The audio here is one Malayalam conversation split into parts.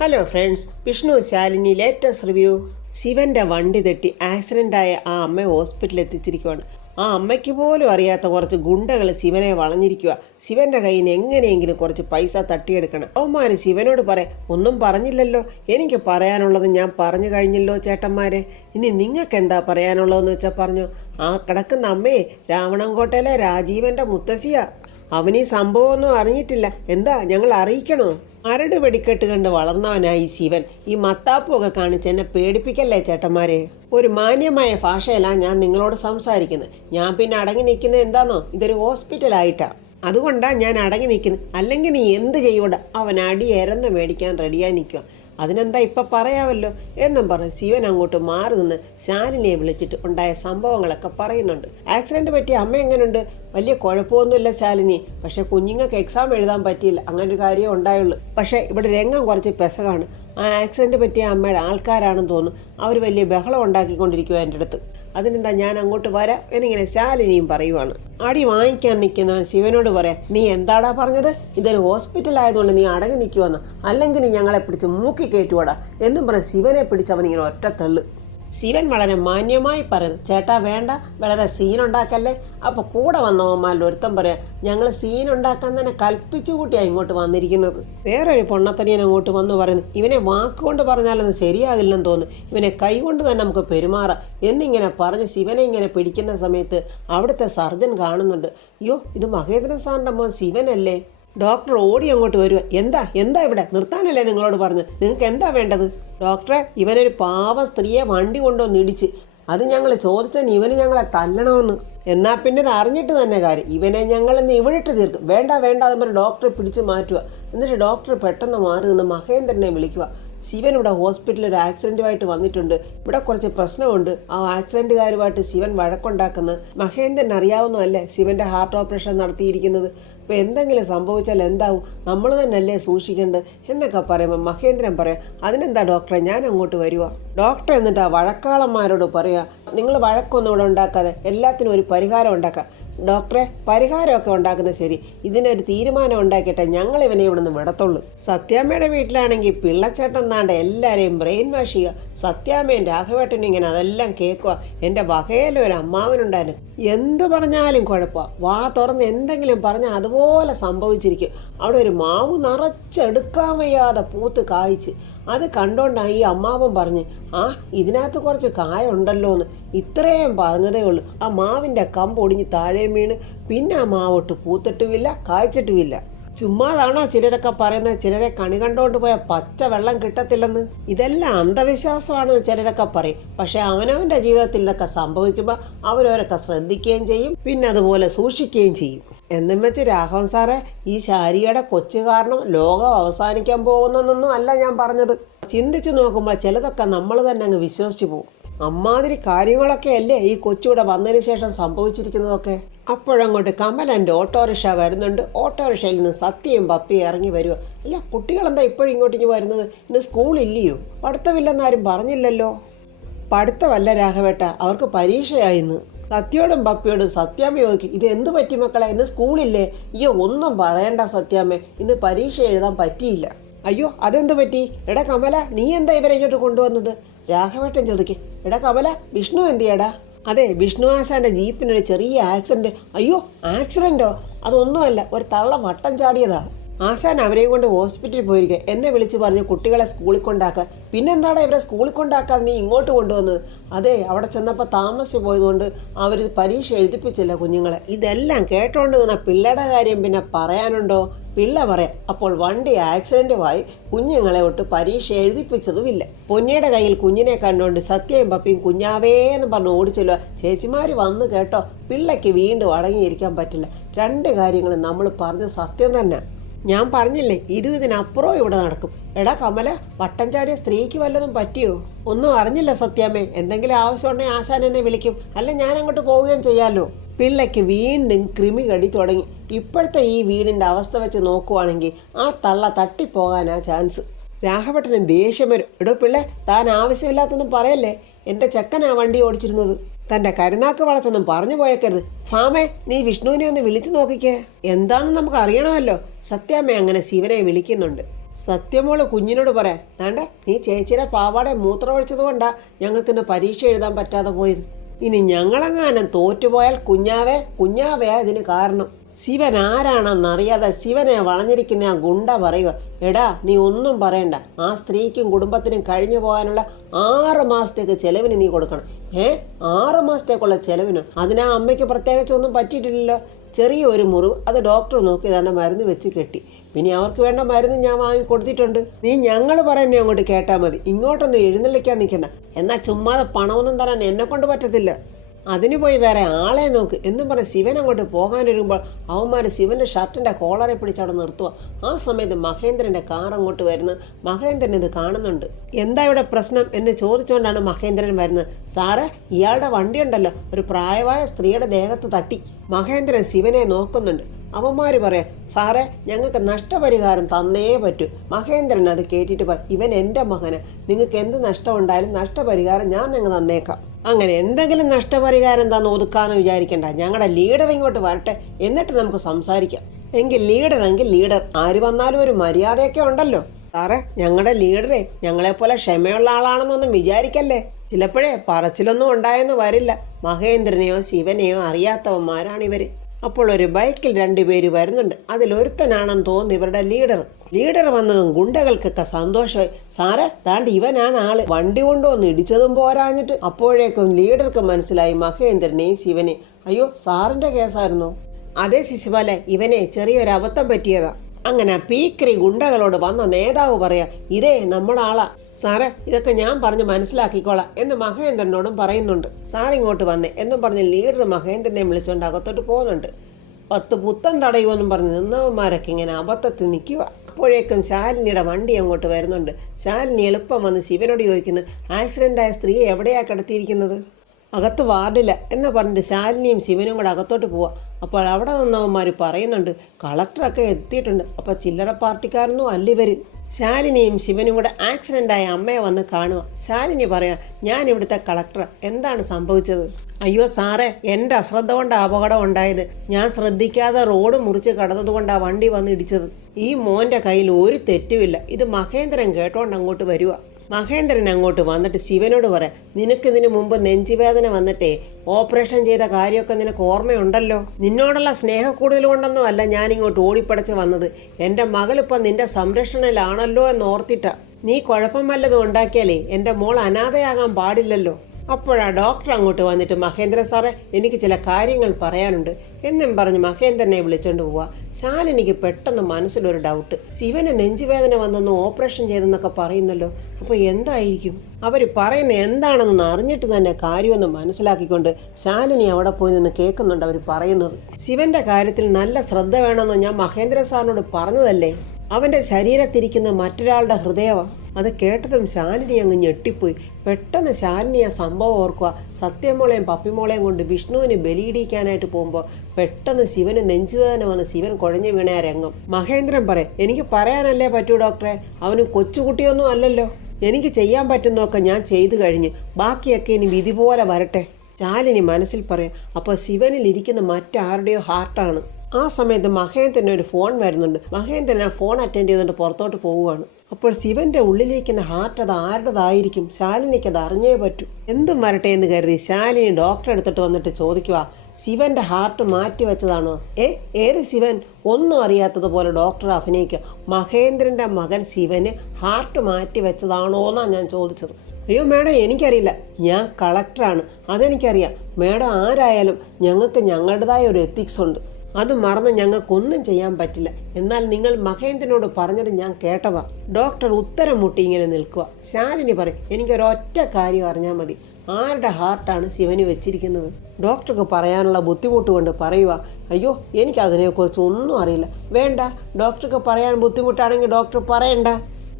Hello friends, Vishnu Shalini latest review. ശിവന്റെ വണ്ടി തെറ്റി ആക്സിഡൻ്റായ ആ അമ്മയെ ഹോസ്പിറ്റലിൽ എത്തിച്ചിരിക്കുകയാണ്. ആ അമ്മയ്ക്ക് പോലും അറിയാത്ത കുറച്ച് ഗുണ്ടകൾ ശിവനെ വളഞ്ഞിരിക്കുക. ശിവന്റെ കയ്യിൽ നിന്ന് എങ്ങനെയെങ്കിലും കുറച്ച് പൈസ തട്ടിയെടുക്കണം. അവന്മാർ ശിവനോട് പറയാം, ഒന്നും പറഞ്ഞില്ലല്ലോ, എനിക്ക് പറയാനുള്ളത് ഞാൻ പറഞ്ഞു കഴിഞ്ഞല്ലോ ചേട്ടന്മാരെ, ഇനി നിങ്ങൾക്ക് എന്താ പറയാനുള്ളതെന്ന് വെച്ചാൽ പറഞ്ഞു. ആ കിടക്കുന്ന അമ്മയെ രാവണൻകോട്ടയിലെ രാജീവന്റെ മുത്തശ്ശിയാ. അവനീ സംഭവമൊന്നും അറിഞ്ഞിട്ടില്ല. എന്താ ഞങ്ങൾ അറിയിക്കണോ? മരട് വെടിക്കെട്ട് കണ്ട് വളർന്നവനായി ശിവൻ ഈ മത്താപ്പൊക്കെ കാണിച്ച് എന്നെ പേടിപ്പിക്കല്ലേ ചേട്ടന്മാരെ. ഒരു മാന്യമായ ഭാഷയിലാണ് ഞാൻ നിങ്ങളോട് സംസാരിക്കുന്നത്. ഞാൻ പിന്നെ അടങ്ങി നിൽക്കുന്നത് എന്താണോ, ഇതൊരു ഹോസ്പിറ്റലായിട്ടാ, അതുകൊണ്ടാണ് ഞാൻ അടങ്ങി നിൽക്കുന്നത്. അല്ലെങ്കിൽ നീ എന്ത് ചെയ്യൂടാ, അവൻ അടി എരന്ന് മേടിക്കാൻ റെഡിയായി നിൽക്കുക. അതിനെന്താ ഇപ്പം പറയാമല്ലോ എന്നും പറഞ്ഞ് ശിവൻ അങ്ങോട്ട് മാറി നിന്ന് ശാലിനിയെ വിളിച്ചിട്ട് ഉണ്ടായ സംഭവങ്ങളൊക്കെ പറയുന്നുണ്ട്. ആക്സിഡൻറ്റ് പറ്റിയ അമ്മ എങ്ങനെയുണ്ട്? വലിയ കുഴപ്പമൊന്നുമില്ല ശാലിനി, പക്ഷെ കുഞ്ഞുങ്ങൾക്ക് എക്സാം എഴുതാൻ പറ്റിയില്ല, അങ്ങനെ ഒരു കാര്യം ഉണ്ടായുള്ളൂ. പക്ഷേ ഇവിടെ രംഗം കുറച്ച് പെസകാണ്. ആ ആക്സിഡൻറ്റ് പറ്റിയ അമ്മയുടെ ആൾക്കാരാണെന്ന് തോന്നുന്നു. അവർ വലിയ ബഹളം ഉണ്ടാക്കിക്കൊണ്ടിരിക്കുക എൻ്റെ അടുത്ത്. അതിനെന്താ ഞാൻ അങ്ങോട്ട് വരാം എന്നിങ്ങനെ ശാലിനിയും പറയുവാണ്. അടി വാങ്ങിക്കാൻ നിൽക്കുന്നവൻ ശിവനോട് പറയാം, നീ എന്താടാ പറഞ്ഞത്? ഇതൊരു ഹോസ്പിറ്റൽ ആയതുകൊണ്ട് നീ അടങ്ങി നിൽക്കുവെന്ന്, അല്ലെങ്കിൽ നീ ഞങ്ങളെ പിടിച്ച് മൂക്കി കയറ്റുവാടാ എന്നും പറഞ്ഞ് ശിവനെ പിടിച്ചവനിങ്ങനെ ഒറ്റ തള്ളു. ശിവൻ വളരെ മാന്യമായി പറയുന്നു, ചേട്ടാ വേണ്ട, വളരെ സീനുണ്ടാക്കല്ലേ. അപ്പോൾ കൂടെ വന്നവന്മാരിൽ ഒരുത്തം പറയാം, ഞങ്ങൾ സീനുണ്ടാക്കാൻ തന്നെ കൽപ്പിച്ചു കൂട്ടിയാണ് ഇങ്ങോട്ട് വന്നിരിക്കുന്നത്. വേറൊരു പൊണ്ണത്തനിയൻ അങ്ങോട്ട് വന്ന് പറയുന്നു, ഇവനെ വാക്കുകൊണ്ട് പറഞ്ഞാലൊന്നും ശരിയാകില്ലെന്ന് തോന്നുന്നു, ഇവനെ കൈകൊണ്ട് തന്നെ നമുക്ക് പെരുമാറാം എന്നിങ്ങനെ പറഞ്ഞ് ശിവനെ ഇങ്ങനെ പിടിക്കുന്ന സമയത്ത് അവിടുത്തെ സർജൻ കാണുന്നുണ്ട്. അയ്യോ, ഇത് മഹേന്ദ്രൻ സാറിൻ്റെ മോൻ ശിവനല്ലേ? ഡോക്ടർ ഓടി അങ്ങോട്ട് വരുക. എന്താ ഇവിടെ നിർത്താനല്ലേ നിങ്ങളോട് പറഞ്ഞു, നിങ്ങൾക്ക് എന്താ വേണ്ടത്? ഡോക്ടറെ, ഇവനൊരു പാവ സ്ത്രീയെ വണ്ടി കൊണ്ടുവന്ന് ഇടിച്ച്, അത് ഞങ്ങൾ ചോദിച്ചാൽ ഇവന് ഞങ്ങളെ തല്ലണമെന്ന്. എന്നാൽ പിന്നെ ഇത് അറിഞ്ഞിട്ട് തന്നെ കാര്യം, ഇവനെ ഞങ്ങളിന്ന് ഇവിടിട്ട് തീർക്കും. വേണ്ട അതുപോലെ ഡോക്ടറെ പിടിച്ച് മാറ്റുക. എന്നിട്ട് ഡോക്ടർ പെട്ടെന്ന് മാറി നിന്ന് മഹേന്ദ്രനെ വിളിക്കുക. ശിവൻ ഇവിടെ ഹോസ്പിറ്റലിൽ ഒരു ആക്സിഡൻറ്റുമായിട്ട് വന്നിട്ടുണ്ട്, ഇവിടെ കുറച്ച് പ്രശ്നമുണ്ട്. ആ ആക്സിഡൻറ്റുകാരുമായിട്ട് ശിവൻ വഴക്കുണ്ടാക്കുന്നത് മഹേന്ദ്രൻ അറിയാവുന്നതല്ലേ, ശിവൻ്റെ ഹാർട്ട് ഓപ്പറേഷൻ നടത്തിയിരിക്കുന്നത്. അപ്പോൾ എന്തെങ്കിലും സംഭവിച്ചാൽ എന്താവും, നമ്മൾ തന്നെയല്ലേ സൂക്ഷിക്കേണ്ടത് എന്നൊക്കെ പറയുമ്പോൾ മഹേന്ദ്രൻ പറയാം, അതിനെന്താ ഡോക്ടറെ, ഞാൻ അങ്ങോട്ട് വരുക. ഡോക്ടർ എന്നിട്ട് ആ വഴക്കാളന്മാരോട് പറയുക, നിങ്ങൾ വഴക്കൊന്നും ഇവിടെ ഉണ്ടാക്കാതെ എല്ലാത്തിനും ഒരു പരിഹാരം ഉണ്ടാക്കാം. ഡോക്ടറെ, പരിഹാരമൊക്കെ ഉണ്ടാക്കുന്നത് ശരി, ഇതിനൊരു തീരുമാനം ഉണ്ടാക്കിയിട്ടേ ഞങ്ങൾ ഇവനെ ഇവിടെ നിന്ന് വിടത്തുള്ളൂ. സത്യാമ്മയുടെ വീട്ടിലാണെങ്കിൽ പിള്ളച്ചേട്ടൻ നാണ്ട എല്ലാവരെയും ബ്രെയിൻ വാഷ് ചെയ്യുക. സത്യാമ്മയും രാഘവേട്ടനും ഇങ്ങനെ അതെല്ലാം കേൾക്കുക. എൻ്റെ വകയിലും ഒരു അമ്മാവനുണ്ടായിരുന്നു, എന്ത് പറഞ്ഞാലും കുഴപ്പമാണ്, വാ തുറന്ന് എന്തെങ്കിലും പറഞ്ഞാൽ അതുപോലെ സംഭവിച്ചിരിക്കും. അവിടെ ഒരു മാവ് നിറച്ചെടുക്കാൻ വയ്യാതെ പൂത്ത് കായ്ച്ച്, അത് കണ്ടോണ്ടാണ് ഈ അമ്മാവൻ പറഞ്ഞ്, ആ ഇതിനകത്ത് കുറച്ച് കായുണ്ടല്ലോ എന്ന്. ഇത്രയും പറഞ്ഞതേ ഉള്ളൂ, ആ മാവിൻ്റെ കമ്പ് ഒടിഞ്ഞ് താഴെ വീണ് പിന്നെ ആ മാവൊട്ട് പൂത്തിട്ടുമില്ല, കായ്ച്ചിട്ടുമില്ല. ചുമ്മാതാണോ ചിലരൊക്കെ പറയുന്നത്, ചിലരെ കണി കണ്ടുകൊണ്ട് പോയാൽ പച്ച വെള്ളം കിട്ടത്തില്ലെന്ന്? ഇതെല്ലാം അന്ധവിശ്വാസമാണെന്ന് ചിലരൊക്കെ പറയും. പക്ഷെ അവനവൻ്റെ ജീവിതത്തിൽ ഇതൊക്കെ സംഭവിക്കുമ്പോൾ അവരവരൊക്കെ ശ്രദ്ധിക്കുകയും ചെയ്യും, പിന്നെ അതുപോലെ സൂക്ഷിക്കുകയും ചെയ്യും. എന്നും വെച്ച് രാഘവൻ സാറേ, ഈ ശാരിയുടെ കൊച്ചു കാരണം ലോകം അവസാനിക്കാൻ പോകുന്നൊന്നും അല്ല ഞാൻ പറഞ്ഞത്. ചിന്തിച്ചു നോക്കുമ്പോൾ ചിലതൊക്കെ നമ്മൾ തന്നെ അങ്ങ് വിശ്വസിച്ചു പോകും. അമ്മാതിരി കാര്യങ്ങളൊക്കെ അല്ലേ ഈ കൊച്ചിവിടെ വന്നതിന് ശേഷം സംഭവിച്ചിരിക്കുന്നതൊക്കെ. അപ്പോഴങ്ങോട്ട് കമലൻ്റെ ഓട്ടോറിക്ഷ വരുന്നുണ്ട്. ഓട്ടോറിക്ഷയിൽ നിന്ന് സത്യയും പപ്പിയും ഇറങ്ങി വരുക. അല്ല, കുട്ടികളെന്താ ഇപ്പോഴും ഇങ്ങോട്ടേക്ക് വരുന്നത്? ഇന്ന് സ്കൂളില്ലയോ? പഠിത്തമില്ലെന്നാരും പറഞ്ഞില്ലല്ലോ. പഠിത്തമല്ല രാഘവേട്ട, അവർക്ക് പരീക്ഷയായിന്ന്. സത്യയോടും പപ്പിയോടും സത്യാമ്മ ചോദിക്കും, ഇത് എന്ത് പറ്റി മക്കളെ, ഇന്ന് സ്കൂളില്ലേ? അയ്യോ ഒന്നും പറയണ്ട സത്യാമ്മ, ഇന്ന് പരീക്ഷ എഴുതാൻ പറ്റിയില്ല. അയ്യോ അതെന്ത് പറ്റി? എടാ കമല, നീ എന്താ ഇവരെ ഇങ്ങോട്ട് കൊണ്ടുവന്നത്? രാഘവേട്ടൻ ചോദിക്കും. എടാ കമല, വിഷ്ണു എന്തിയാടാ? അതെ, വിഷ്ണു ആശാൻ്റെ ജീപ്പിനൊരു ചെറിയ ആക്സിഡൻറ്റ്. അയ്യോ ആക്സിഡൻറ്റോ? അതൊന്നുമല്ല, ഒരു തള്ള വട്ടം ചാടിയതാ. ആശാൻ അവരെയും കൊണ്ട് ഹോസ്പിറ്റലിൽ പോയിരിക്കുക. എന്നെ വിളിച്ച് പറഞ്ഞ് കുട്ടികളെ സ്കൂളിൽ കൊണ്ടാക്കാൻ. പിന്നെന്താടാ ഇവരെ സ്കൂളിൽ കൊണ്ടാക്കാൻ നീ ഇങ്ങോട്ട് കൊണ്ടുവന്നത്? അതെ, അവിടെ ചെന്നപ്പോൾ താമസിച്ച് പോയതുകൊണ്ട് അവർ പരീക്ഷ എഴുതിപ്പിച്ചില്ല കുഞ്ഞുങ്ങളെ. ഇതെല്ലാം കേട്ടോണ്ട് നിന്ന പിള്ളയുടെ കാര്യം പിന്നെ പറയാനുണ്ടോ? പിള്ള പറയാം, അപ്പോൾ വണ്ടി ആക്സിഡൻറ്റുമായി കുഞ്ഞുങ്ങളെ ഒട്ട് പരീക്ഷ എഴുതിപ്പിച്ചതുമില്ല. പൊന്നിയുടെ കയ്യിൽ കുഞ്ഞിനെ കണ്ടുകൊണ്ട് സത്യയും പപ്പിയും കുഞ്ഞാവേന്ന് പറഞ്ഞ് ഓടിച്ചല്ലോ. ചേച്ചിമാർ വന്ന് കേട്ടോ, പിള്ളയ്ക്ക് വീണ്ടും അടങ്ങിയിരിക്കാൻ പറ്റില്ല. രണ്ട് കാര്യങ്ങളും നമ്മൾ പറഞ്ഞ സത്യം തന്നെ. ഞാൻ പറഞ്ഞില്ലേ, ഇതിനപ്പുറം ഇവിടെ നടക്കും. എടാ കമല, വട്ടം ചാടിയ സ്ത്രീക്ക് വല്ലതും പറ്റിയോ? ഒന്നും അറിഞ്ഞില്ല സത്യാമ്മേ. എന്തെങ്കിലും ആവശ്യമുണ്ടെങ്കിൽ ആശാൻ എന്നെ വിളിക്കും, അല്ല ഞാൻ അങ്ങോട്ട് പോവുകയും ചെയ്യാമല്ലോ. പിള്ളയ്ക്ക് വീണ്ടും കൃമി കടി തുടങ്ങി. ഇപ്പോഴത്തെ ഈ വീടിൻ്റെ അവസ്ഥ വെച്ച് നോക്കുവാണെങ്കിൽ ആ തള്ള തട്ടിപ്പോകാനാ ചാൻസ്. രാഘവട്ടന് ദേഷ്യം വരും. എടോ പിള്ളേ, താൻ ആവശ്യമില്ലാത്തൊന്നും പറയല്ലേ, എൻ്റെ ചെക്കനാ വണ്ടി ഓടിച്ചിരുന്നത്. തൻ്റെ കരുനാക്ക് വളച്ചൊന്നും പറഞ്ഞു പോയേക്കരുത്. ഫാമേ, നീ വിഷ്ണുവിനെ ഒന്ന് വിളിച്ചു നോക്കിക്കേ, എന്താണെന്ന് നമുക്ക് അറിയണമല്ലോ. സത്യാമ്മ അങ്ങനെ ശിവനെ വിളിക്കുന്നുണ്ട്. സത്യമോള് കുഞ്ഞിനോട് പറയാം, വേണ്ടേ നീ ചേച്ചിയുടെ പാവാടെ മൂത്രം ഒഴിച്ചത് കൊണ്ടാ ഞങ്ങൾക്കിന്ന് പരീക്ഷ എഴുതാൻ പറ്റാതെ പോയത്. ഇനി ഞങ്ങളെങ്ങാനും തോറ്റുപോയാൽ കുഞ്ഞാവയാ ഇതിന് കാരണം. ശിവൻ ആരാണെന്നറിയാതെ ശിവനെ വളഞ്ഞിരിക്കുന്ന ആ ഗുണ്ട പറയുക, എടാ നീ ഒന്നും പറയണ്ട, ആ സ്ത്രീക്കും കുടുംബത്തിനും കഴിഞ്ഞു പോകാനുള്ള 6 മാസത്തേക്ക് ചെലവിന് നീ കൊടുക്കണം. 6 മാസത്തേക്കുള്ള ചെലവിന്? അതിനാ അമ്മയ്ക്ക് പ്രത്യേകിച്ചൊന്നും പറ്റിയിട്ടില്ലല്ലോ. ചെറിയ ഒരു മുറിവ്, അത് ഡോക്ടർ നോക്കി തന്നെ മരുന്ന് വെച്ച് കെട്ടി. പിന്നെ അവർക്ക് വേണ്ട മരുന്ന് ഞാൻ വാങ്ങി കൊടുത്തിട്ടുണ്ട്. നീ ഞങ്ങൾ പറയുന്നേ അങ്ങോട്ട് കേട്ടാൽ മതി, ഇങ്ങോട്ടൊന്നും എഴുന്നള്ളിക്കാൻ നിൽക്കണ്ട. എന്നാൽ ചുമ്മാതെ പണമൊന്നും തരാൻ എന്നെ കൊണ്ട് പറ്റത്തില്ല. അതിന് പോയി വേറെ ആളെ നോക്ക് എന്നും പറഞ്ഞ് ശിവൻ അങ്ങോട്ട് പോകാനിരുമ്പോൾ അവന്മാർ ശിവൻ്റെ ഷർട്ടിൻ്റെ കോളറെ പിടിച്ചവിടെ നിർത്തുക. ആ സമയത്ത് മഹേന്ദ്രൻ്റെ കാർ അങ്ങോട്ട് വരുന്നു. മഹേന്ദ്രൻ ഇത് കാണുന്നുണ്ട്. എന്താ ഇവിടെ പ്രശ്നം എന്ന് ചോദിച്ചുകൊണ്ടാണ് മഹേന്ദ്രൻ വരുന്നത്. സാറേ, ഇയാളുടെ വണ്ടിയുണ്ടല്ലോ ഒരു പ്രായമായ സ്ത്രീയുടെ ദേഹത്ത് തട്ടി. മഹേന്ദ്രൻ ശിവനെ നോക്കുന്നുണ്ട്. അവന്മാർ പറയാം, സാറേ ഞങ്ങൾക്ക് നഷ്ടപരിഹാരം തന്നേ പറ്റൂ. മഹേന്ദ്രൻ അത് കേട്ടിട്ട് പറയും, ഇവൻ എൻ്റെ മകന്, നിങ്ങൾക്ക് എന്ത് നഷ്ടമുണ്ടായാലും നഷ്ടപരിഹാരം ഞാൻ നിങ്ങൾ തന്നേക്കാം. അങ്ങനെ എന്തെങ്കിലും നഷ്ടപരിഹാരം തന്ന് ഒതുക്കാന്ന് വിചാരിക്കണ്ട, ഞങ്ങളുടെ ലീഡർ ഇങ്ങോട്ട് വരട്ടെ, എന്നിട്ട് നമുക്ക് സംസാരിക്കാം. എങ്കിൽ ലീഡർ ആര് വന്നാലും ഒരു മര്യാദയൊക്കെ ഉണ്ടല്ലോ. സാറേ, ഞങ്ങളുടെ ലീഡറെ ഞങ്ങളെപ്പോലെ ക്ഷമയുള്ള ആളാണെന്നൊന്നും വിചാരിക്കല്ലേ. ചിലപ്പോഴേ പറച്ചിലൊന്നും ഉണ്ടായെന്ന് വരില്ല. മഹേന്ദ്രനെയോ ശിവനെയോ അറിയാത്തവന്മാരാണിവർ. അപ്പോൾ ഒരു ബൈക്കിൽ 2 പേര് വരുന്നുണ്ട്. അതിലൊരുത്തനാണെന്ന് തോന്നുന്നു ഇവരുടെ ലീഡർ വന്നതും ഗുണ്ടകൾക്കൊക്കെ സന്തോഷമായി. സാറേ, താണ്ട് ഇവനാണ് ആള്, വണ്ടി കൊണ്ടുവന്ന് ഇടിച്ചതും പോരാഞ്ഞിട്ട്. അപ്പോഴേക്കും ലീഡർക്ക് മനസ്സിലായി മഹേന്ദ്രനെയും ശിവനെയും. അയ്യോ, സാറിന്റെ കേസായിരുന്നോ? അതെ ശിശുപാലെ, ഇവനെ ചെറിയൊരു അബദ്ധം പറ്റിയതാ. അങ്ങനെ പീക്രി ഗുണ്ടകളോട് വന്ന നേതാവ് പറയാ, ഇതേ നമ്മുടെ ആളാ സാറേ, ഇതൊക്കെ ഞാൻ പറഞ്ഞ് മനസ്സിലാക്കിക്കോളാം എന്ന് മഹേന്ദ്രനോടും പറയുന്നുണ്ട്. സാറിങ്ങോട്ട് വന്നേ എന്നും പറഞ്ഞ് ലീഡർ മഹേന്ദ്രനെ വിളിച്ചുകൊണ്ട് അകത്തോട്ട് പോകുന്നുണ്ട്. 10 പുത്തൻ തടയുമെന്നും പറഞ്ഞ് നിന്നവന്മാരൊക്കെ ഇങ്ങനെ അബദ്ധത്തിൽ നിൽക്കുക. അപ്പോഴേക്കും ശാലിനിയുടെ വണ്ടി അങ്ങോട്ട് വരുന്നുണ്ട്. ശാലിനി എളുപ്പം വന്ന് ശിവനോട് ചോദിക്കുന്നു, ആക്സിഡൻ്റായ സ്ത്രീയെ എവിടെയാ കിടത്തിയിരിക്കുന്നത്? അകത്ത് വാർഡില്ല എന്ന് പറഞ്ഞിട്ട് ശാലിനിയും ശിവനും കൂടെ അകത്തോട്ട് പോവാം. അപ്പോൾ അവിടെ നിന്നവന്മാർ പറയുന്നുണ്ട്, കളക്ടറൊക്കെ എത്തിയിട്ടുണ്ട്. അപ്പോൾ ചില്ലറ പാർട്ടിക്കാരൊന്നും അല്ലിവർ. ശാലിനിയും ശിവനും കൂടെ ആക്സിഡൻ്റായ അമ്മയെ വന്ന് കാണുക. ശാലിനി പറയാം, ഞാൻ ഇവിടുത്തെ കളക്ടർ, എന്താണ് സംഭവിച്ചത്? അയ്യോ സാറേ, എൻ്റെ അശ്രദ്ധ കൊണ്ടാണ് അപകടം ഉണ്ടായത്. ഞാൻ ശ്രദ്ധിക്കാതെ റോഡ് മുറിച്ച് കടന്നതുകൊണ്ടാണ് വണ്ടി വന്ന് ഇടിച്ചത്. ഈ മോൻ്റെ കയ്യിൽ ഒരു തെറ്റുമില്ല. ഇത് മഹേന്ദ്രൻ കേട്ടോണ്ട് അങ്ങോട്ട് വരിക. മഹേന്ദ്രൻ അങ്ങോട്ട് വന്നിട്ട് ശിവനോട് പറയാം, നിനക്കിതിനു മുമ്പ് നെഞ്ചുവേദന വന്നിട്ടേ ഓപ്പറേഷൻ ചെയ്ത കാര്യമൊക്കെ നിനക്ക് ഓർമ്മയുണ്ടല്ലോ. നിന്നോടുള്ള സ്നേഹക്കൂടുതൽ കൊണ്ടൊന്നും അല്ല ഞാനിങ്ങോട്ട് ഓടിപ്പടച്ച് വന്നത്. എൻ്റെ മകളിപ്പം നിന്റെ സംരക്ഷണയിലാണല്ലോ എന്ന് ഓർത്തിട്ടാ. നീ കുഴപ്പം വല്ലതും ഉണ്ടാക്കിയാലേ എൻ്റെ മോൾ അനാഥയാകാൻ പാടില്ലല്ലോ. അപ്പോഴാ ഡോക്ടർ അങ്ങോട്ട് വന്നിട്ട്, മഹേന്ദ്രൻ സാറേ, എനിക്ക് ചില കാര്യങ്ങൾ പറയാനുണ്ട് എന്നും പറഞ്ഞ് മഹേന്ദ്രനെ വിളിച്ചോണ്ട് പോവാ. ശാലിനിക്ക് പെട്ടെന്ന് മനസ്സിലൊരു ഡൗട്ട്. ശിവന് നെഞ്ചുവേദന വന്നൊന്ന് ഓപ്പറേഷൻ ചെയ്തെന്നൊക്കെ പറയുന്നല്ലോ. അപ്പോൾ എന്തായിരിക്കും അവർ പറയുന്ന എന്താണെന്ന് അറിഞ്ഞിട്ട് തന്നെ കാര്യമൊന്ന് മനസ്സിലാക്കിക്കൊണ്ട് ശാലിനി അവിടെ പോയി നിന്ന് കേൾക്കുന്നുണ്ട് അവർ പറയുന്നത്. ശിവന്റെ കാര്യത്തിൽ നല്ല ശ്രദ്ധ വേണമെന്ന് ഞാൻ മഹേന്ദ്രൻ സാറിനോട് പറഞ്ഞതല്ലേ. അവൻ്റെ ശരീരത്തിരിക്കുന്ന മറ്റൊരാളുടെ ഹൃദയമാണ്. അത് കേട്ടതും ശാലിനി അങ്ങ് ഞെട്ടിപ്പോയി. പെട്ടെന്ന് ശാലിനി ആ സംഭവം ഓർക്കുക. സത്യമോളെയും പപ്പിമോളെയും കൊണ്ട് വിഷ്ണുവിന് ബലിയിടിക്കാനായിട്ട് പോകുമ്പോൾ പെട്ടെന്ന് ശിവന് നെഞ്ചുവേദന വന്ന് ശിവൻ കുഴഞ്ഞു വീണ രംഗം. മഹേന്ദ്രൻ പറയും, എനിക്ക് പറയാനല്ലേ പറ്റൂ ഡോക്ടറെ, അവന് കൊച്ചുകുട്ടിയൊന്നും അല്ലല്ലോ. എനിക്ക് ചെയ്യാൻ പറ്റുന്നതൊക്കെ ഞാൻ ചെയ്തു കഴിഞ്ഞു, ബാക്കിയൊക്കെ ഇനി വിധി പോലെ വരട്ടെ. ശാലിനി മനസ്സിൽ പറയും, അപ്പോൾ ശിവനിൽ ഇരിക്കുന്ന മറ്റാരുടെയോ ഹാർട്ടാണ്. ആ സമയത്ത് മഹേന്ദ്രന് ഒരു ഫോൺ വരുന്നുണ്ട്. മഹേന്ദ്രൻ ആ ഫോൺ അറ്റൻഡ് ചെയ്തുകൊണ്ട് പുറത്തോട്ട് പോവുകയാണ്. അപ്പോൾ ശിവന്റെ ഉള്ളിലിരിക്കുന്ന ഹാർട്ട് അത് ആരുടേതായിരിക്കും? ശാലിനിക്ക് അത് അറിഞ്ഞേ പറ്റൂ. എന്തും വരട്ടെ എന്ന് കരുതി ശാലിനി ഡോക്ടറെ എടുത്തിട്ട് വന്നിട്ട് ചോദിക്കുക, ശിവന്റെ ഹാർട്ട് മാറ്റിവെച്ചതാണോ? ഏത് ശിവൻ? ഒന്നും അറിയാത്തതുപോലെ ഡോക്ടർ അഭിനയിക്കുക. മഹേന്ദ്രന്റെ മകൻ ശിവന് ഹാർട്ട് മാറ്റി വെച്ചതാണോ എന്നാണ് ഞാൻ ചോദിച്ചത്. അയ്യോ മേഡം, എനിക്കറിയില്ല, ഞാൻ കളക്ടറാണ്, അതെനിക്കറിയാം. മേഡം ആരായാലും ഞങ്ങൾക്ക് ഞങ്ങളുടേതായ ഒരു എത്തിക്സ് ഉണ്ട്, അത് മറന്ന് ഞങ്ങൾക്കൊന്നും ചെയ്യാൻ പറ്റില്ല. എന്നാൽ നിങ്ങൾ മഹേന്ദ്രനോട് പറഞ്ഞത് ഞാൻ കേട്ടതാ. ഡോക്ടർ ഉത്തരം മുട്ടി ഇങ്ങനെ നിൽക്കുക. ശാലിനി പറയും, എനിക്കൊരൊറ്റ കാര്യം അറിഞ്ഞാൽ മതി, ആരുടെ ഹാർട്ടാണ് ശിവന് വെച്ചിരിക്കുന്നത്? ഡോക്ടർക്ക് പറയാനുള്ള ബുദ്ധിമുട്ട് കൊണ്ട് പറയുക, അയ്യോ എനിക്കതിനെക്കുറിച്ച് ഒന്നും അറിയില്ല. വേണ്ട, ഡോക്ടർക്ക് പറയാൻ ബുദ്ധിമുട്ടാണെങ്കിൽ ഡോക്ടർ പറയണ്ട,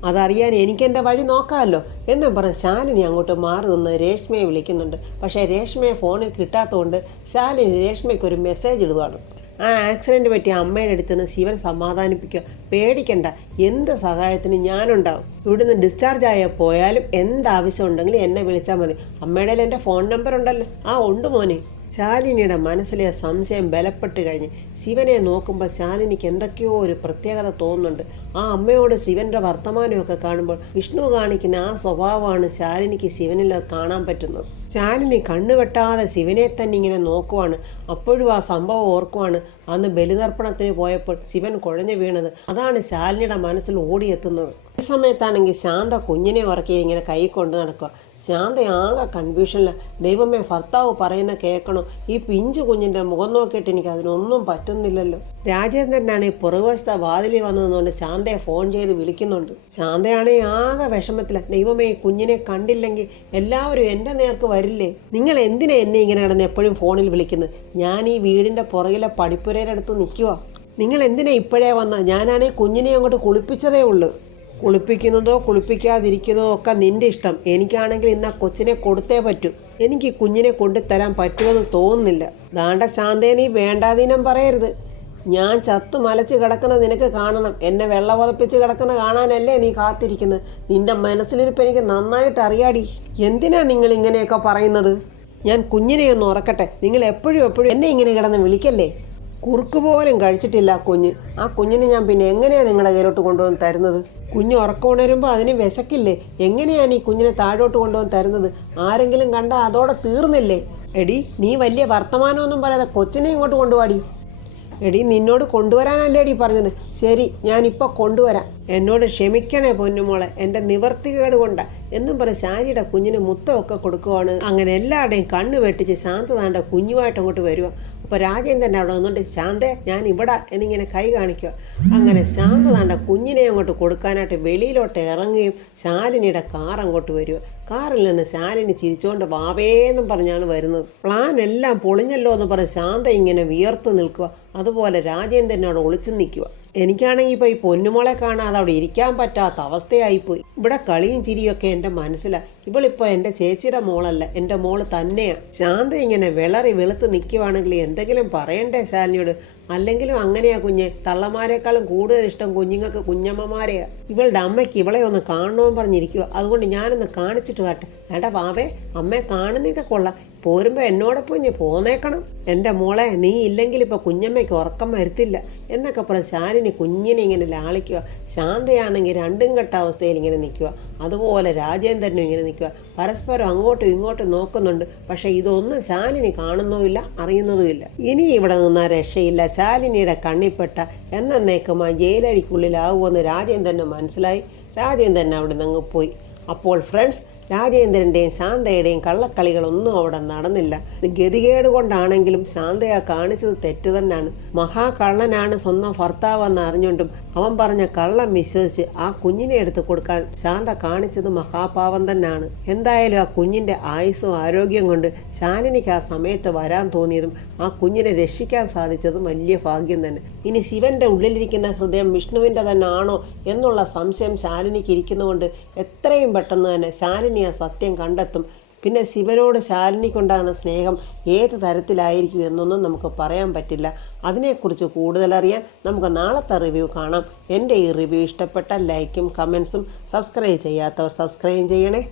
അതറിയാൻ എനിക്കെൻ്റെ വഴി നോക്കാമല്ലോ എന്നും പറഞ്ഞ് ശാലിനി അങ്ങോട്ട് മാറി നിന്ന് രേഷ്മയെ വിളിക്കുന്നുണ്ട്. പക്ഷേ രേഷ്മയെ ഫോണിൽ കിട്ടാത്തതുകൊണ്ട് ശാലിനി രേഷ്മയ്ക്കൊരു മെസ്സേജ് ഇടുകയാണ്. ആ ആക്സിഡൻറ്റ് പറ്റിയ അമ്മയുടെ അടുത്ത് നിന്ന് ശിവൻ സമാധാനിപ്പിക്കുക, പേടിക്കണ്ട, എന്ത് സഹായത്തിന് ഞാനുണ്ടാവും. ഇവിടുന്ന് ഡിസ്ചാർജ് ആയാൽ പോയാലും എന്താവശ്യം ഉണ്ടെങ്കിലും എന്നെ വിളിച്ചാൽ മതി. അമ്മയുടെ എൻ്റെ ഫോൺ നമ്പർ ഉണ്ടല്ലോ. ഉണ്ട് മോനെ. ശാലിനിയുടെ മനസ്സിലെ സംശയം ബലപ്പെട്ട് കഴിഞ്ഞ് ശിവനെ നോക്കുമ്പോൾ ശാലിനിക്ക് എന്തൊക്കെയോ ഒരു പ്രത്യേകത തോന്നുന്നുണ്ട്. ആ അമ്മയോട് ശിവന്റെ വർത്തമാനമൊക്കെ കാണുമ്പോൾ വിഷ്ണു കാണിക്കുന്ന ആ സ്വഭാവമാണ് ശാലിനിക്ക് ശിവനിൽ കാണാൻ പറ്റുന്നത്. ശാലിനി കണ്ണുവെട്ടാതെ ശിവനെ തന്നെ ഇങ്ങനെ നോക്കുവാണ്. അപ്പോഴും ആ സംഭവം ഓർക്കുവാണ്. അന്ന് ബലിതർപ്പണത്തിന് പോയപ്പോൾ ശിവൻ കുഴഞ്ഞു വീണത്. അതാണ് ശാലിനിയുടെ മനസ്സിൽ ഓടിയെത്തുന്നത്. ഈ സമയത്താണെങ്കിൽ ശാന്ത കുഞ്ഞിനെ ഉറക്കി ഇങ്ങനെ കൈ കൊണ്ട് നടക്കുക. ശാന്ത ആകെ കൺഫ്യൂഷനില്ല. ദൈവമേ, ഭർത്താവ് പറയുന്ന കേൾക്കണോ? ഈ പിഞ്ചു കുഞ്ഞിൻ്റെ മുഖം നോക്കിയിട്ട് എനിക്ക് അതിനൊന്നും പറ്റുന്നില്ലല്ലോ. രാജേന്ദ്രനാണ് ഈ പുറകുവശത്തെ വാതിലിൽ വന്നതെന്നുകൊണ്ട് ശാന്തയെ ഫോൺ ചെയ്ത് വിളിക്കുന്നുണ്ട്. ശാന്തയാണെങ്കിൽ ആകെ വിഷമത്തില. ദൈവമേ, ഈ കുഞ്ഞിനെ കണ്ടില്ലെങ്കിൽ എല്ലാവരും എൻ്റെ നേർക്ക് വരില്ലേ? നിങ്ങൾ എന്തിനാ എന്നെ ഇങ്ങനെ കിടന്ന് എപ്പോഴും ഫോണിൽ വിളിക്കുന്നത്? ഞാൻ ഈ വീടിൻ്റെ പുറകിലെ പടിപ്പുരയുടെ അടുത്ത് നിൽക്കുക. നിങ്ങൾ എന്തിനാ ഇപ്പോഴേ വന്ന? ഞാനാണെങ്കിൽ കുഞ്ഞിനെ അങ്ങോട്ട് കുളിപ്പിച്ചതേ ഉള്ളൂ. കുളിപ്പിക്കുന്നതോ കുളിപ്പിക്കാതിരിക്കുന്നതോ ഒക്കെ നിൻ്റെ ഇഷ്ടം. എനിക്കാണെങ്കിൽ ഇന്ന് ആ കൊച്ചിനെ കൊടുത്തേ പറ്റൂ. എനിക്ക് കുഞ്ഞിനെ കൊണ്ടുതരാൻ പറ്റുമെന്ന് തോന്നുന്നില്ല. ദാണ്ട ശാന്തേ, നീ വേണ്ടാതീനം പറയരുത്. ഞാൻ ചത്തു മലച്ച് കിടക്കുന്ന നിനക്ക് കാണണം. എന്നെ വെള്ള പുതപ്പിച്ച് കിടക്കുന്ന കാണാനല്ലേ നീ കാത്തിരിക്കുന്നത്? നിന്റെ മനസ്സിലിരിപ്പ് എനിക്ക് നന്നായിട്ട് അറിയാടി. എന്തിനാ നിങ്ങൾ ഇങ്ങനെയൊക്കെ പറയുന്നത്? ഞാൻ കുഞ്ഞിനെ ഒന്ന് ഉറക്കട്ടെ. നിങ്ങൾ എപ്പോഴും എന്നെ ഇങ്ങനെ കിടന്ന് വിളിക്കല്ലേ. കുറുക്ക് പോലും കഴിച്ചിട്ടില്ല കുഞ്ഞ്. ആ കുഞ്ഞിനെ ഞാൻ പിന്നെ എങ്ങനെയാണ് നിങ്ങളുടെ കയ്യിലോട്ട് കൊണ്ടുവന്ന് തരുന്നത്? കുഞ്ഞ് ഉറക്കമുണരുമ്പോൾ അതിന് വിശക്കില്ലേ? എങ്ങനെയാണ് ഈ കുഞ്ഞിനെ താഴോട്ട് കൊണ്ടുവന്ന് തരുന്നത്? ആരെങ്കിലും കണ്ടാൽ അതോടെ തീർന്നില്ലേ? എടി, നീ വലിയ വർത്തമാനമൊന്നും പറയാതെ കൊച്ചിനെ ഇങ്ങോട്ട് കൊണ്ടുപോടി. എടി, നിന്നോട് കൊണ്ടുവരാനല്ലേടി പറഞ്ഞത്? ശരി, ഞാനിപ്പോൾ കൊണ്ടുവരാം. എന്നോട് ക്ഷമിക്കണേ പൊന്നുമോളെ, എൻ്റെ നിവർത്തികേട് കൊണ്ട എന്നും പറഞ്ഞ് ശാരിയുടെ കുഞ്ഞിന് മുത്തമൊക്കെ കൊടുക്കുവാണ്. അങ്ങനെ എല്ലാവരുടെയും കണ്ണ് വെട്ടിച്ച് ശാന്ത താണ്ട കുഞ്ഞുമായിട്ട് അങ്ങോട്ട് വരുക. അപ്പോൾ രാജേന്ദ്രൻ അവിടെ വന്നുകൊണ്ട് ശാന്തേ, ഞാൻ ഇവിടെ എന്നിങ്ങനെ കൈ കാണിക്കുക. അങ്ങനെ ശാന്ത താണ്ട കുഞ്ഞിനെ അങ്ങോട്ട് കൊടുക്കാനായിട്ട് വെളിയിലോട്ട് ഇറങ്ങുകയും ശാലിനിയുടെ കാർ അങ്ങോട്ട് വരിക. കാറിൽ നിന്ന് ശാലിനി ചിരിച്ചുകൊണ്ട് വാവേന്നും പറഞ്ഞാണ് വരുന്നത്. പ്ലാൻ എല്ലാം പൊളിഞ്ഞല്ലോ എന്ന് പറഞ്ഞ് ശാന്ത ഇങ്ങനെ വിയർത്ത് നിൽക്കുക. അതുപോലെ രാജേന്ദ്രനോട് ഒളിച്ചു നിൽക്കുക. എനിക്കാണെങ്കിൽ ഇപ്പോൾ ഈ പൊന്നുമോളെ കാണാതെ അവിടെ ഇരിക്കാൻ പറ്റാത്ത അവസ്ഥയായിപ്പോയി. ഇവിടെ കളിയും ചിരിയൊക്കെ എൻ്റെ മനസ്സിലാണ്. ഇവളിപ്പോൾ എൻ്റെ ചേച്ചിയുടെ മോളല്ല, എൻ്റെ മോള് തന്നെയാണ്. ശാന്ത ഇങ്ങനെ വിളറി വെളുത്ത് നിൽക്കുവാണെങ്കിൽ എന്തെങ്കിലും പറയണ്ടേ ശാലിനിയോട്? അല്ലെങ്കിലും അങ്ങനെയാ കുഞ്ഞെ. തള്ളമാരെക്കാളും കൂടുതൽ ഇഷ്ടം കുഞ്ഞുങ്ങൾക്ക് കുഞ്ഞമ്മമാരെയാ. ഇവളുടെ അമ്മയ്ക്ക് ഇവളെ ഒന്ന് കാണണമെന്ന് പറഞ്ഞിരിക്കുക. അതുകൊണ്ട് ഞാനൊന്ന് കാണിച്ചിട്ട് വരട്ടെ. എടാ വാവേ, അമ്മയെ കാണുന്നൊക്കെ കൊള്ളാം. പോരുമ്പോൾ എന്നോടൊപ്പം ഇനി പോന്നേക്കണം. എൻ്റെ മോളെ, നീ ഇല്ലെങ്കിൽ ഇപ്പോൾ കുഞ്ഞമ്മയ്ക്ക് ഉറക്കം വരുത്തില്ല എന്നൊക്കെ പറഞ്ഞ് ശാലിനി കുഞ്ഞിനെ ഇങ്ങനെ ലാളിക്കുക. ശാന്തയാണെങ്കിൽ രണ്ടും കെട്ട അവസ്ഥയിൽ ഇങ്ങനെ നിൽക്കുക. അതുപോലെ രാജേന്ദ്രനും ഇങ്ങനെ നിൽക്കുക. പരസ്പരം അങ്ങോട്ടും ഇങ്ങോട്ടും നോക്കുന്നുണ്ട്. പക്ഷേ ഇതൊന്നും ശാലിനി കാണുന്നുമില്ല, അറിയുന്നതുമില്ല. ഇനി ഇവിടെ നിന്നാൽ രക്ഷയില്ല. ശാലിനിയുടെ കണ്ണിപ്പെട്ട എന്നേക്കുമായി ജയിലഴിക്കുള്ളിലാവുമെന്ന് രാജേന്ദ്രന് മനസ്സിലായി. രാജേന്ദ്രൻ അവിടെ നിന്ന് അങ്ങ് പോയി. അപ്പോൾ ഫ്രണ്ട്സ്, രാജേന്ദ്രൻ്റെയും ശാന്തയുടെയും കള്ളക്കളികളൊന്നും അവിടെ നടന്നില്ല. ഗതികേട് കൊണ്ടാണെങ്കിലും ശാന്തയെ കാണിച്ചത് തെറ്റ് തന്നെയാണ്. മഹാകള്ളനാണ് സ്വന്തം ഭർത്താവെന്ന് അറിഞ്ഞുകൊണ്ടും അവൻ പറഞ്ഞ കള്ളം വിശ്വസിച്ച് ആ കുഞ്ഞിനെ എടുത്ത് കൊടുക്കാൻ ശാന്ത കാണിച്ചത് മഹാപാവം തന്നെയാണ്. എന്തായാലും ആ കുഞ്ഞിൻ്റെ ആയുസ്സും ആരോഗ്യം കൊണ്ട് ശാലിനിക്ക് ആ സമയത്ത് വരാൻ തോന്നിയതും ആ കുഞ്ഞിനെ രക്ഷിക്കാൻ സാധിച്ചതും വലിയ ഭാഗ്യം തന്നെ. ഇനി ശിവന്റെ ഉള്ളിലിരിക്കുന്ന ഹൃദയം വിഷ്ണുവിൻ്റെ തന്നെ ആണോ എന്നുള്ള സംശയം ശാലിനിക്ക് ഇരിക്കുന്നതുകൊണ്ട് എത്രയും പെട്ടെന്ന് തന്നെ ശാലിനി ആ സത്യം കണ്ടെത്തും. പിന്നെ ശിവനോട് ശാലിനിക്കുണ്ടാകുന്ന സ്നേഹം ഏത് തരത്തിലായിരിക്കും എന്നൊന്നും നമുക്ക് പറയാൻ പറ്റില്ല. അതിനെക്കുറിച്ച് കൂടുതലറിയാൻ നമുക്ക് നാളത്തെ റിവ്യൂ കാണാം. എൻ്റെ ഈ റിവ്യൂ ഇഷ്ടപ്പെട്ട ലൈക്കും കമൻസും സബ്സ്ക്രൈബ് ചെയ്യാത്തവർ സബ്സ്ക്രൈബ് ചെയ്യണേ.